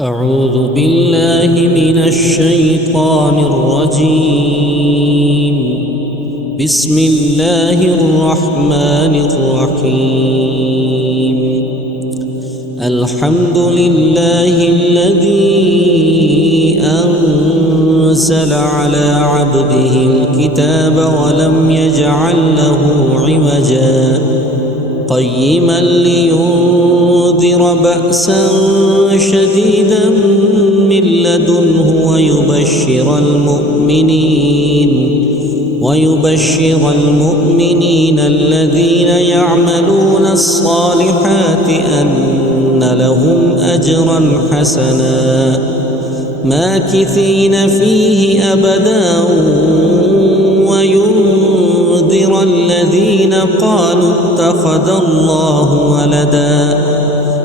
أعوذ بالله من الشيطان الرجيم. بسم الله الرحمن الرحيم. الحمد لله الذي أنزل على عبده الكتاب ولم يجعل له عوجا قيما لينذر بأسا شديدا من لدنه ويبشر المؤمنين الذين يعملون الصالحات أن لهم أجرا حسنا ماكثين فيه أبدا وينذر الذين قالوا اتخذ الله ولدا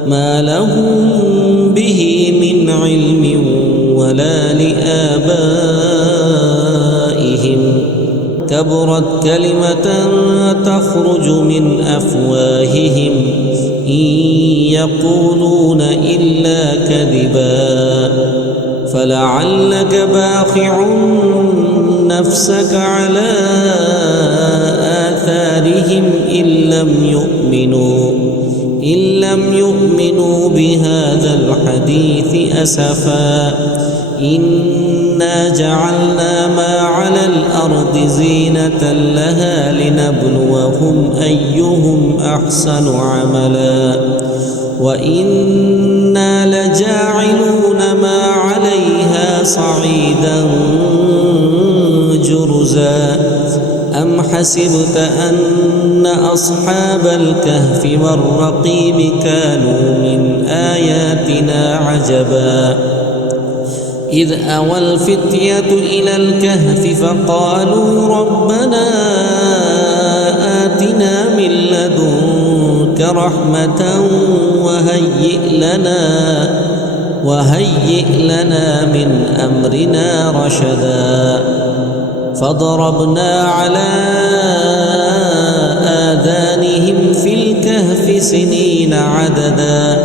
ما لهم به من علم ولا لآبائهم كبرت كلمة تخرج من أفواههم إن يقولون إلا كذبا فلعلك باخع نفسك على آثارهم إن لم يؤمنوا بهذا الحديث أسفا إنا جعلنا ما على الأرض زينة لها لنبلوهم أيهم أحسن عملا وإنا لجاعلون ما عليها صعيدا جرزا أم حسبت أن أصحاب الكهف والرقيم كانوا من آياتنا عجبا إذ أوى الفتية إلى الكهف فقالوا ربنا آتنا من لدنك رحمة وهيئ لنا من أمرنا رشدا فضربنا على آذانهم في الكهف سنين عددا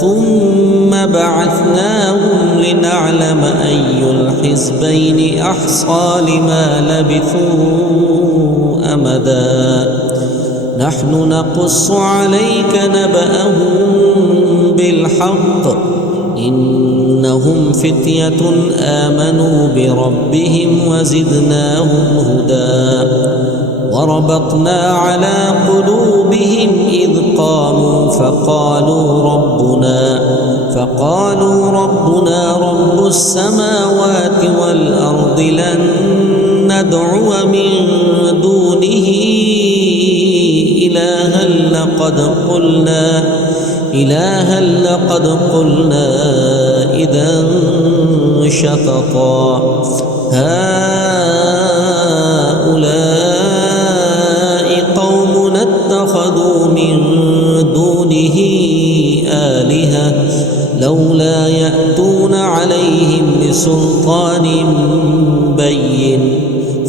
ثم بعثناهم لنعلم أي الحزبين أحصى لما لبثوا أمدا نحن نقص عليك نبأهم بالحق إنهم فتية آمنوا بربهم وزدناهم هدى وربطنا على قلوبهم إذ قاموا فقالوا ربنا رب السماوات والأرض لن ندعو من دونه إلها لقد قلنا إذا شططا هؤلاء قومنا اتخذوا من دونه آلهة لولا يأتون عليهم بسلطان بين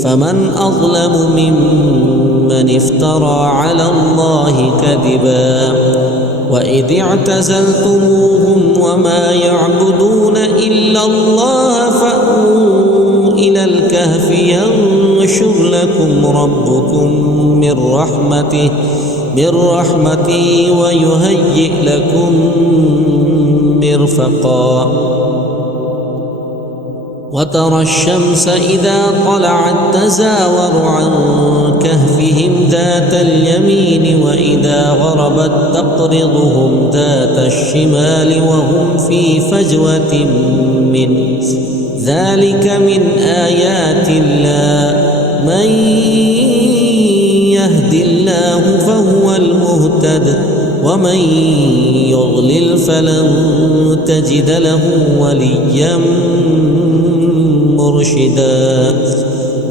فمن أظلم ممن افترى على الله كذبا وإذ اعتزلتموهم وما يعبدون إلا الله فأووا إلى الكهف ينشر لكم ربكم من رحمته ويهيئ لكم مرفقا وترى الشمس إذا طلعت تزاور عن كهفهم ذات اليمين وإذا غربت تقرضهم ذات الشمال وهم في فجوة منه ذلك من آيات الله من يهد الله فهو المهتد ومن يضلل فلن تجد له وليا مرشدا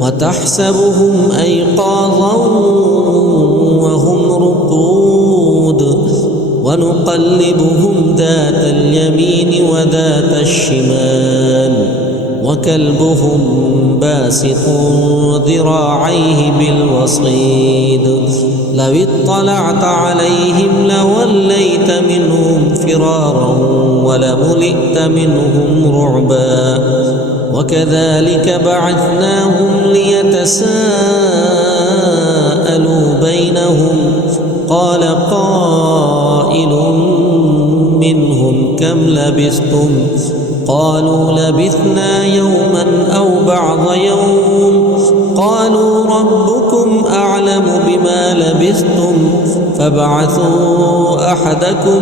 وتحسبهم أيقاظا وهم رقود ونقلبهم ذات اليمين وذات الشمال وكلبهم باسط ذراعيه بالوصيد لو اطلعت عليهم لوليت منهم فرارا ولملئت منهم رعبا وكذلك بعثناهم ليتساءلوا بينهم قال قائل منهم كم لبثتم قالوا لبثنا يوما أو بعض يوم قالوا ربكم أعلم بما لبثتم فابعثوا أحدكم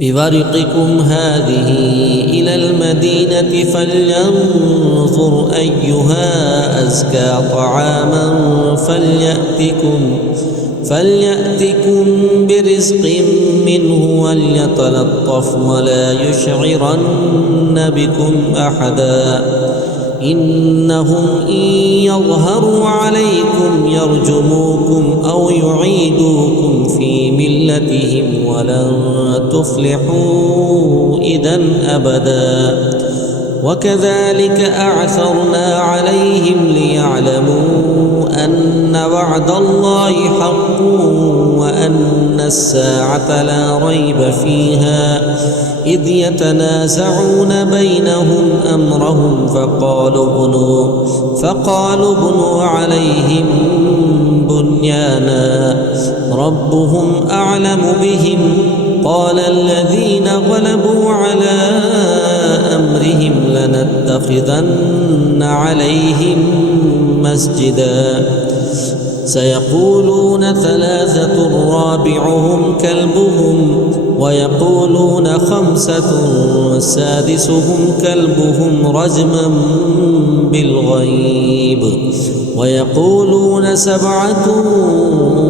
ببرقكم هذه إلى المدينة فلينظر أيها أزكى طعاما فليأتكم برزق منه وليتلطف ولا يشعرن بكم أحدا إنهم إن يظهروا عليكم يرجموكم أو يعيدوكم في ملتهم ولن تفلحوا إذا أبدا وكذلك أعثرنا عليهم ليعلموا أن وعد الله حق وأن الساعة لا ريب فيها إذ يتنازعون بينهم أمرهم فقالوا بنوا عليهم بنيانا ربهم أعلم بهم قال الذين غلبوا على أمرهم لنتخذن عليهم مسجدا سيقولون ثلاثة رابعهم كلبهم ويقولون خمسة سادسهم كلبهم رجما بالغيب ويقولون سبعة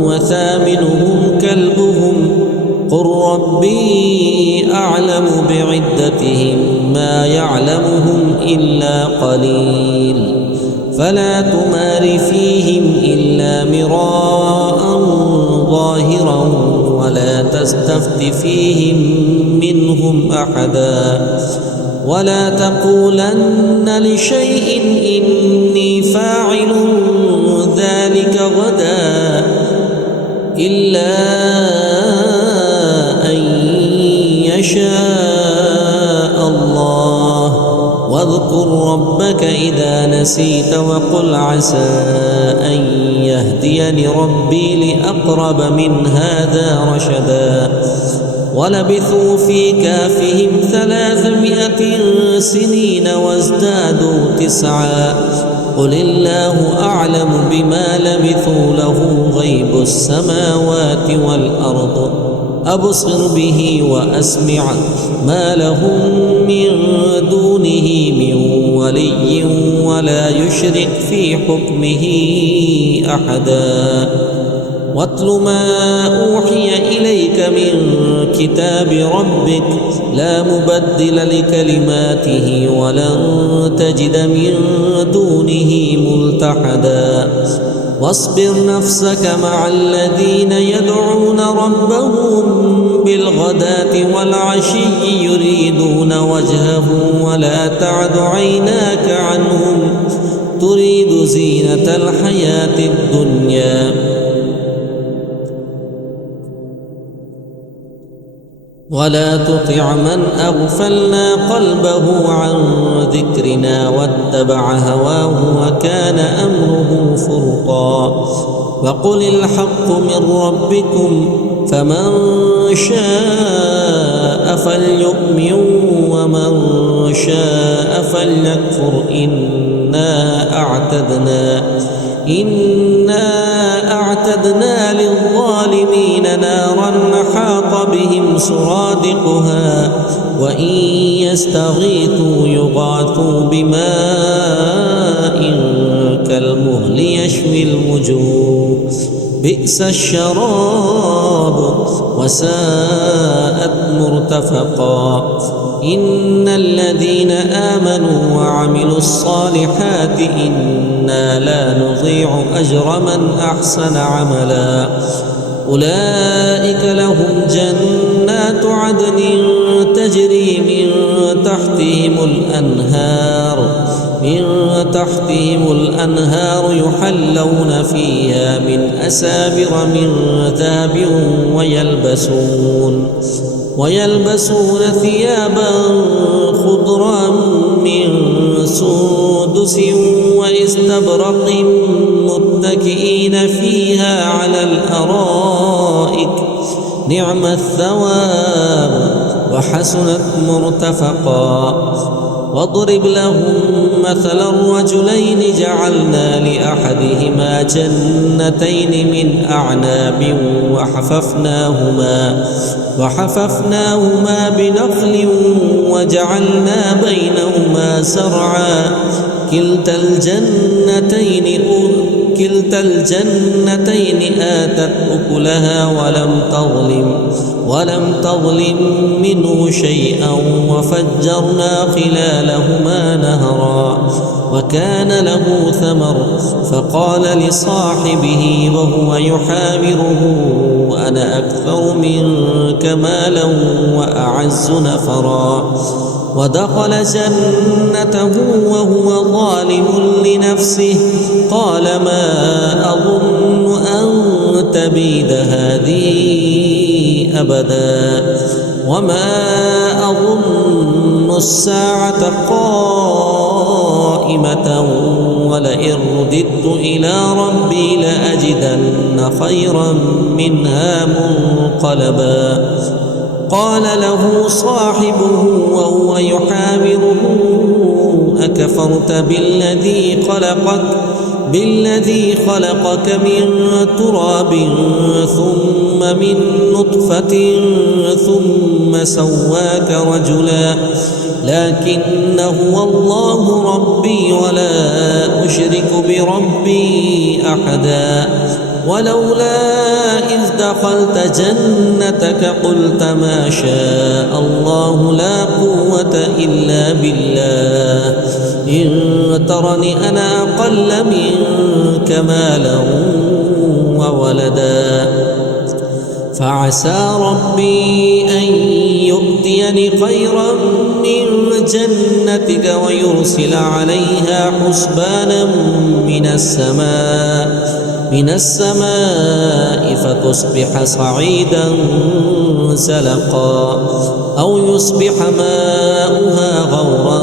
وثامنهم كلبهم قل ربي أعلم بعدتهم ما يعلمهم إلا قليل فلا تمار فيهم إلا مراء ظاهرا ولا تستفت فيهم منهم أحدا ولا تقولن لشيء إني فاعل ذلك غدا إلا أن يشاء الله واذكر ربك إذا نسيت وقل عسى أن يهديني ربي لأقرب من هذا رشدا ولبثوا في كهفهم 300 سنين وازدادوا 9 قل الله أعلم بما لبثوا له غيب السماوات والأرض أبصر به وأسمع ما لهم من دونه من ولي ولا يشرك في حكمه أحدا واتل ما أوحي إليك من كتاب ربك لا مبدل لكلماته ولن تجد من دونه ملتحدا واصبر نفسك مع الذين يدعون ربهم بالغداة والعشي يريدون وجهه ولا تعد عيناك عنهم تريد زينة الحياة الدنيا ولا تطع من أغفلنا قلبه عن ذكرنا واتبع هواه وكان أمره فرطا وقل الحق من ربكم فمن شاء فليؤمن ومن شاء فليكفر إنا أعتدنا للظالمين نارا حاط بهم سرادقها وإن يستغيثوا يغاثوا بماء كالمهل يشوي الوجوه بئس الشراب وساءت مرتفقا إن الذين آمنوا وعملوا الصالحات إنا لا نضيع أجر من أحسن عملا أولئك لهم جنات عدن تجري من تحتهم الأنهار يحلون فيها من أساور من ذهب ويلبسون ثيابا خضرا من سندس واستبرق متكئين فيها على الأرائك نعم الثواب وحسنت مرتفقا. واضرب لهم مثل الرجلين جعلنا لأحدهما جنتين من أعناب وحففناهما بنخل وجعلنا بينهما زرعا كلتا الجنتين آتت أكلها ولم تظلم منه شيئا وفجرنا خلالهما نهرا وكان له ثمر فقال لصاحبه وهو يحاوره أنا أكثر منك مالا وأعز نفرا. ودخل جنته وهو ظالم لنفسه قال ما أظن أن تبيد هذه أبدا وما أظن الساعة قائمة ولئن رددت إلى ربي لأجدن خيرا منها منقلبا. قال له صاحبه وهو يحاوره أكفرت بالذي خلقك من تراب ثم من نطفة ثم سواك رجلا لكن هو الله ربي ولا أشرك بربي أحدا. ولولا إذ دخلت جنتك قلت ما شاء الله لا قوة إلا بالله إن ترني أنا أقل منك مالا وولدا فعسى ربي أن يؤتيني خيرا من جنتك ويرسل عليها حسبانا من السماء فتصبح صعيدا زلقا أو يصبح ماؤها غورا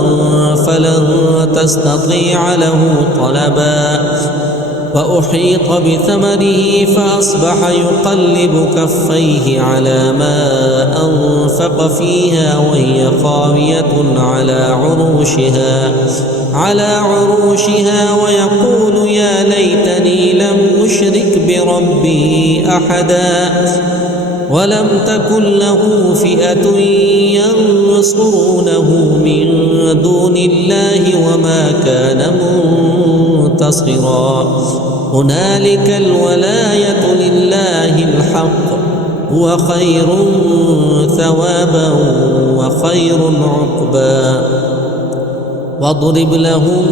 فلن تستطيع له طلبا. وأحيط بثمره فأصبح يقلب كفيه على ما أنفق فيها وهي خاوية على عروشها ويقول يا ليتني لم أشرك بربي أحدا ولم تكن له فئة ينصرونه من دون الله وما كان منتصرا. هنالك الولاية لله الحق هو خير ثوابا وخير عقبا. واضرب لهم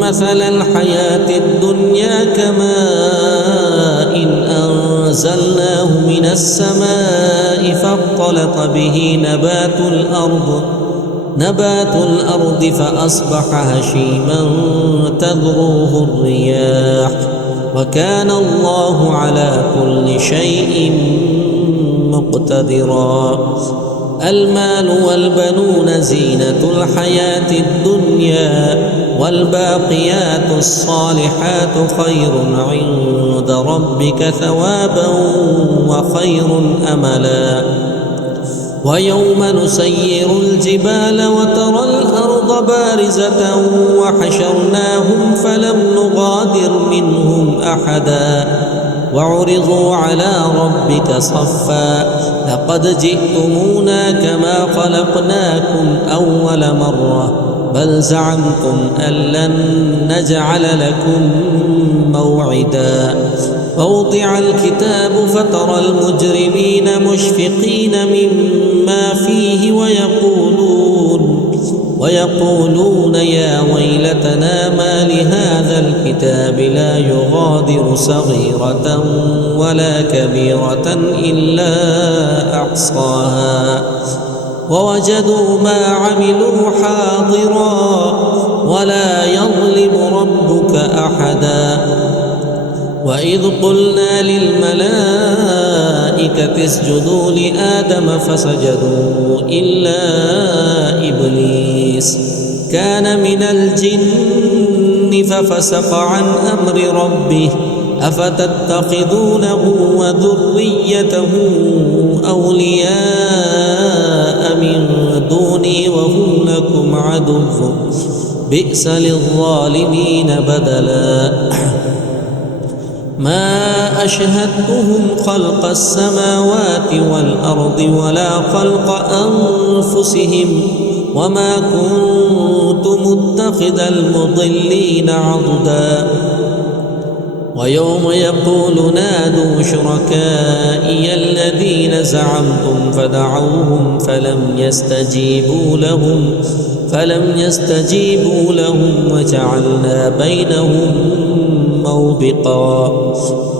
مثل الحياة الدنيا كماء أنزلناه من السماء فاختلط به نبات الأرض فأصبح هشيما تذروه الرياح وكان الله على كل شيء مقتدرا. المال والبنون زينة الحياة الدنيا والباقيات الصالحات خير عند ربك ثوابا وخير أملا. ويوم نسير الجبال وترى الأرض بارزة وحشرناهم فلم نغادر منهم أحدا وعرضوا على ربك صفا لقد جئتمونا كما خلقناكم أول مرة بل زعمتم أن لن نجعل لكم موعدا. فوضع الكتاب فترى المجرمين مشفقين مما فيه ويقولون يا ويلتنا ما لهذا الكتاب لا يغادر صغيرة ولا كبيرة إلا أحصاها ووجدوا ما عملوا حاضرا ولا يظلم ربك أحدا. وإذ قلنا للملائكة اسجدوا لآدم فسجدوا إلا إبليس كان من الجن ففسق عن أمر ربه أفتتخذونه وذريته أولياء من دوني وهم لكم عدو بئس للظالمين بدلا. ما أشهدتهم خلق السماوات والأرض ولا خلق أنفسهم وما كنت متخذ المضلين عضدا. ويوم يقول نادوا شركائي الذين زعمتم فدعوهم فلم يستجيبوا لهم وجعلنا بينهم موبقا.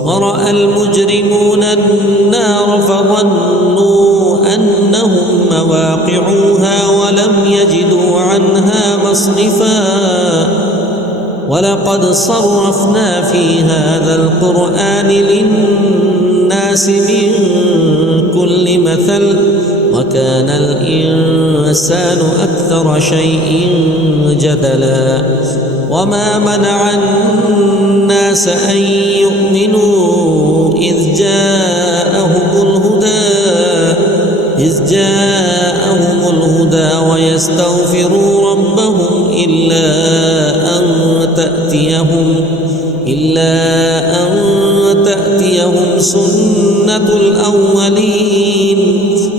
ورأى المجرمون النار فظنوا أنهم مواقعوها ولم يجدوا عنها مصرفا. ولقد صرفنا في هذا القرآن للناس من كل مثل وكان الإنسان أكثر شيء جدلا. وما منع الناس أن يؤمنوا إذ جاءهم الهدى ويستغفروا ربهم إلا أن تأتيهم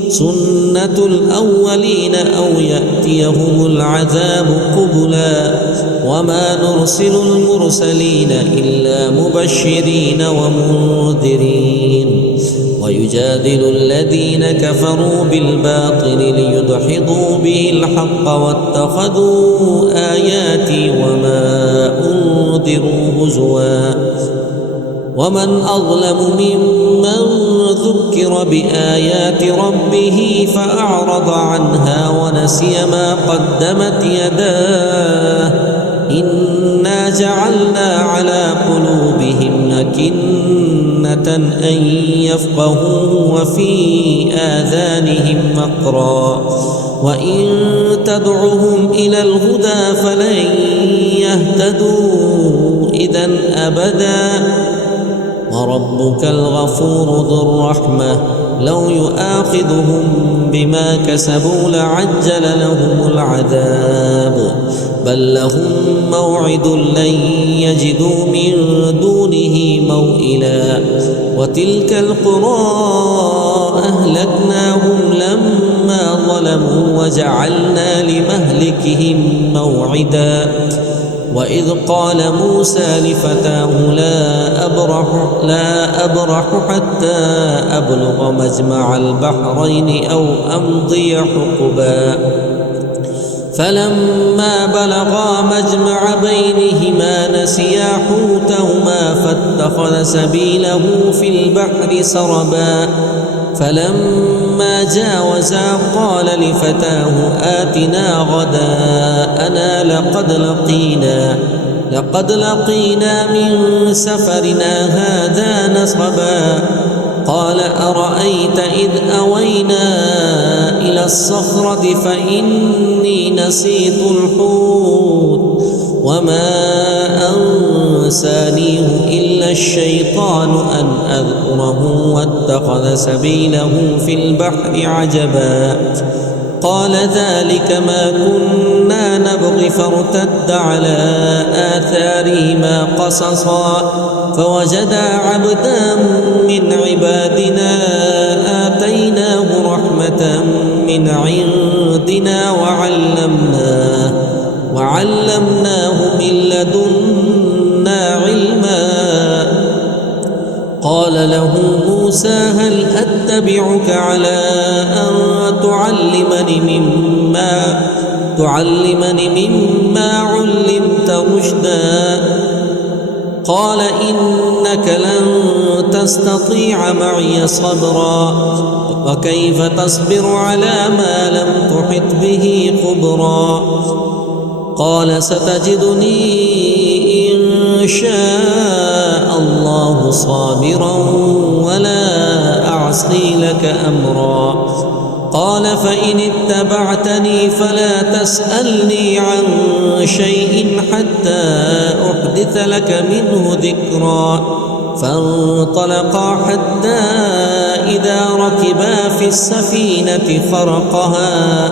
سنة الأولين أو يأتيهم العذاب قبلا. وما نرسل المرسلين إلا مبشرين ومنذرين. ويجادل الذين كفروا بالباطل ليدحضوا به الحق واتخذوا آياتي وما أنذروا هزوا. ومن أظلم ممن ذكر بآيات ربه فأعرض عنها ونسي ما قدمت يداه إنا جعلنا على قلوبهم أكنة أن يفقهوا وفي آذانهم وقرا وإن تدعهم إلى الهدى فلن يهتدوا إذا أبدا. وربك الغفور ذو الرحمة لو يؤاخذهم بما كسبوا لعجل لهم العذاب بل لهم موعد لن يجدوا من دونه موئلا. وتلك القرى أهلكناهم لما ظلموا وجعلنا لمهلكهم موعدا. وإذ قال موسى لفتاه لا أبرح حتى أبلغ مجمع البحرين أو أمضي حقبا. فلما بلغا مجمع بينهما نسيا حوتهما فاتخذ سبيله في البحر سربا. فلما جاوزا قال لفتاه آتنا غداءنا لقد لقينا من سفرنا هذا نصبا. قال أرأيت إذ أوينا إلى الصخرة فإني نسيت الحوت وما أنسانيه إلا الشيطان أن أذكره واتخذ سبيله في البحر عجبا. قال ذلك ما كنا نبغي فارتد على آثارهما قصصا فوجدا عبدا من عبادنا آتيناه رحمة من عندنا وعلمناه من لدنا علما. قال له موسى هل أتبعك على أن تعلمني مما علمت رشدا. قال إنك لن تستطيع معي صبرا وكيف تصبر على ما لم تحط به خبرا. قال ستجدني إن شاء الله صابرا ولا أعصي لك أمرا. قال فإن اتبعتني فلا تسألني عن شيء حتى أحدث لك منه ذكرا. فانطلقا حتى إذا ركبا في السفينة خرقها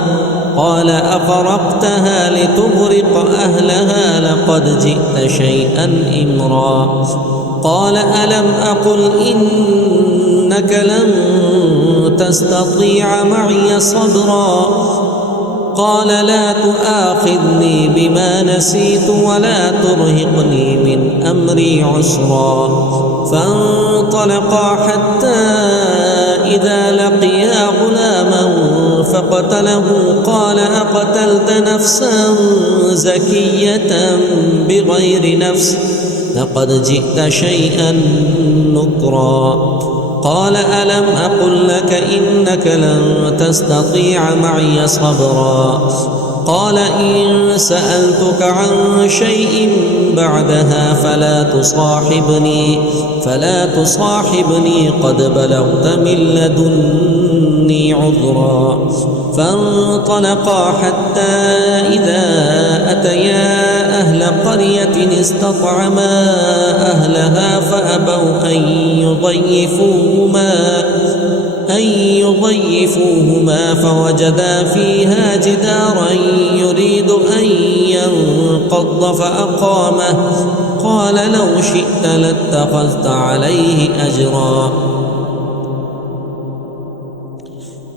قال أخرقتها لتغرق أهلها لقد جئت شيئا إمرا. قال ألم أقل إنك لن تستطيع معي صبرا. قال لا تؤاخذني بما نسيت ولا ترهقني من أمري عسرا. فانطلقا حتى إذا لقيا غلاما فقتله قال أقتلت نفسا زكية بغير نفس لقد جئت شيئا نكرا. قال ألم أقل لك إنك لن تستطيع معي صبرا. قال إن سألتك عن شيء بعدها فلا تصاحبني قد بلغت من لدني عذرا. فانطلقا حتى إذا أتيا أهل قرية استطعما أهلها فأبوا أن يضيفوهما فوجدا فيها جدارا يريد أن ينقض فأقامه. قال لو شئت لاتخذت عليه أجرا.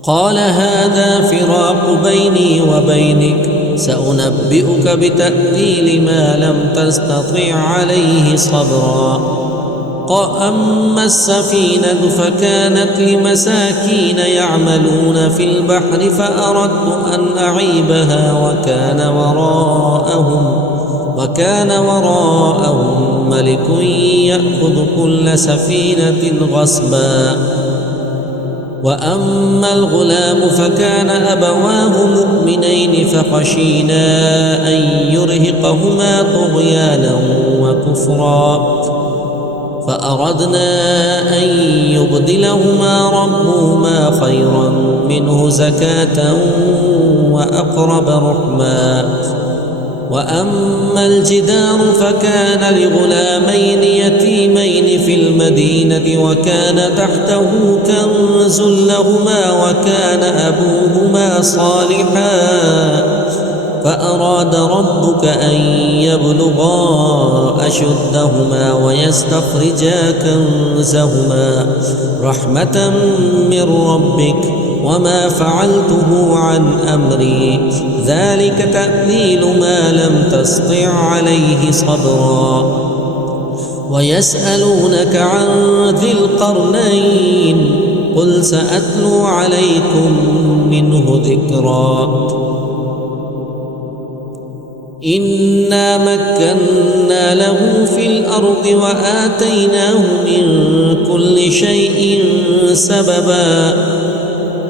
قال هذا فراق بيني وبينك سأنبئك بتأويل ما لم تستطع عليه صبرا. أما السفينة فكانت لمساكين يعملون في البحر فأردت أن أعيبها وكان وراءهم ملك يأخذ كل سفينة غصبا. وأما الغلام فكان أبواه مؤمنين فخشينا أن يرهقهما طغيانا وكفرا فأردنا أن يبدلهما ربهما خيرا منه زكاة وأقرب رحما. وأما الجدار فكان لغلامين يتيمين في المدينة وكان تحته كنز لهما وكان أبوهما صالحا فأراد ربك أن يبلغا أشدهما ويستخرجا كنزهما رحمة من ربك وما فعلته عن أمري ذلك تأويل ما لم تسطع عليه صبرا. ويسألونك عن ذي القرنين قل سأتلو عليكم منه ذكرا. إنا مكنا له في الأرض وآتيناه من كل شيء سببا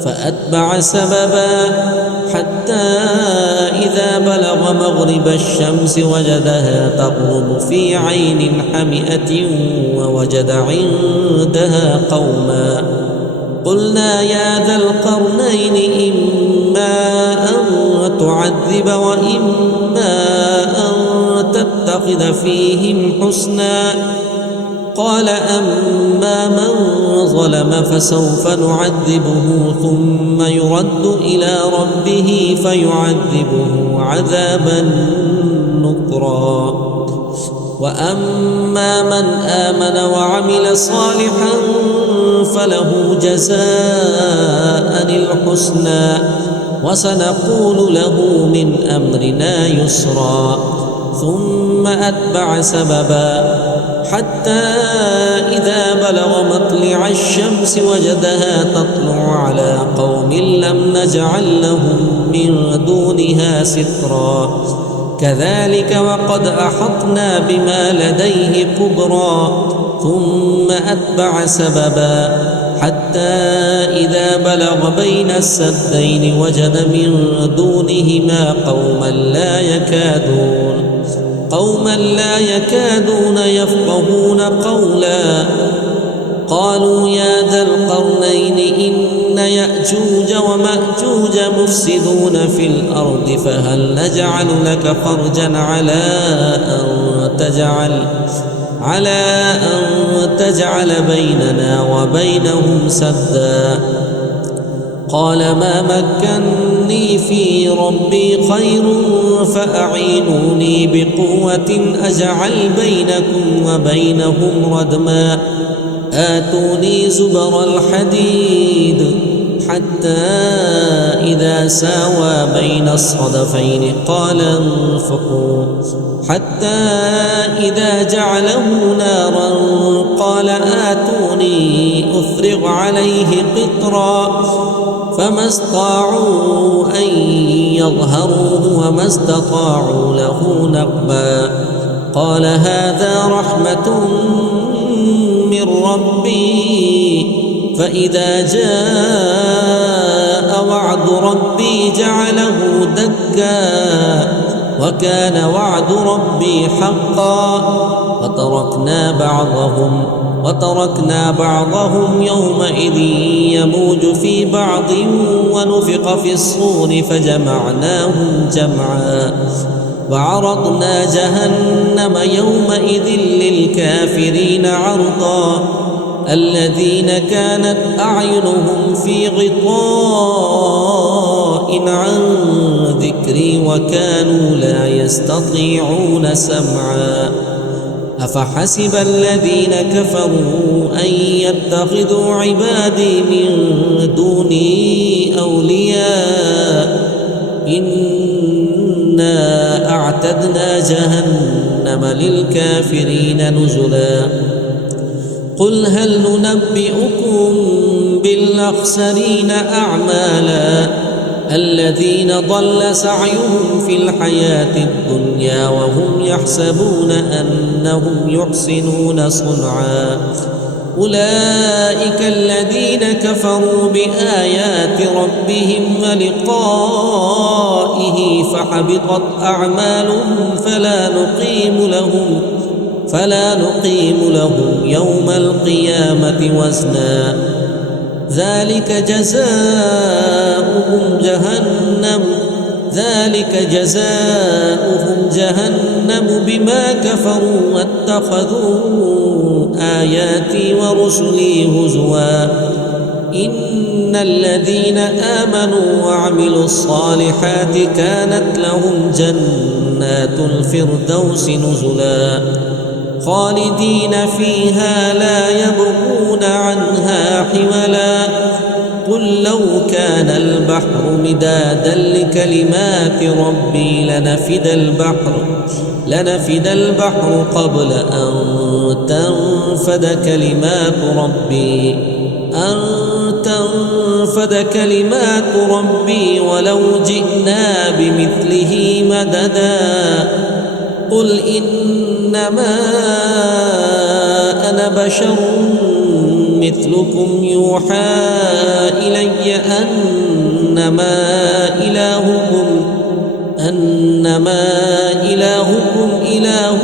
فأتبع سببا حتى إذا بلغ مغرب الشمس وجدها تغرب في عين حمئة ووجد عندها قوما قلنا يا ذا القرنين إما أن تعذب وإما أن تتخذ فيهم حسنا. قال أما من ظلم فسوف نعذبه ثم يرد إلى ربه فيعذبه عذابا نكرا. وأما من آمن وعمل صالحا فله جزاء الحسنى وسنقول له من أمرنا يسرا. ثم أتبع سببا حتى إذا بلغ مطلع الشمس وجدها تطلع على قوم لم نجعل لهم من دونها سترا. كذلك وقد أحطنا بما لديه كبرا. ثم أتبع سببا حتى إذا بلغ بين السدين وجد من دونهما قوما لا يكادون يفقهون قولا. قالوا يا ذا القرنين إن يأجوج ومأجوج مفسدون في الأرض فهل نجعل لك خرجا على أن تجعل بيننا وبينهم سدا. قال ما مكني في ربي خير فأعينوني بقوة أجعل بينكم وبينهم ردما. آتوني زبر الحديد حتى إذا ساوى بين الصدفين قال انفخوا حتى إذا جعله نارا قال آتوني أفرغ عليه قطرا. فما استطاعوا أن يظهروه وما استطاعوا له نقبا. قال هذا رحمة من ربي فإذا جاء وعد ربي جعله دكا وكان وعد ربي حقا. وتركنا بعضهم يومئذ يموج في بعض ونفخ في الصور فجمعناهم جمعا. وعرضنا جهنم يومئذ للكافرين عرضا. الذين كانت أعينهم في غطاء عن ذكري وكانوا لا يستطيعون سمعا. أفحسب الذين كفروا أن يتخذوا عبادي من دوني أولياء إنا أعتدنا جهنم للكافرين نزلا. قل هل ننبئكم بالأخسرين أعمالا الذين ضل سعيهم في الحياة الدنيا وهم يحسبون أنهم يحسنون صنعا. أولئك الذين كفروا بآيات ربهم ولقائه فحبطت أعمالهم فلا نقيم لهم يوم القيامة وزنا. ذلك جزاؤهم جهنم بما كفروا واتخذوا آياتي ورسلي هزوا. إن الذين آمنوا وعملوا الصالحات كانت لهم جنات الفردوس نزلا خالدين فيها لا يبغون عنها حولا. قل لو كان البحر مدادا لكلمات ربي لنفد البحر قبل أن تنفد كلمات ربي ولو جئنا بمثله مددا. قل إنما أنا بشر مثلكم يوحى إلي أنما إلهكم إله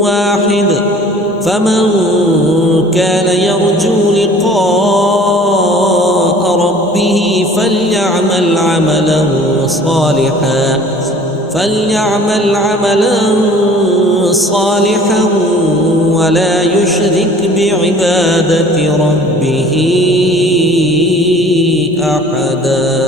واحد. فمن كان يرجو لقاء ربه فليعمل عملا صالحا ولا يشرك بعبادة ربه أحدا.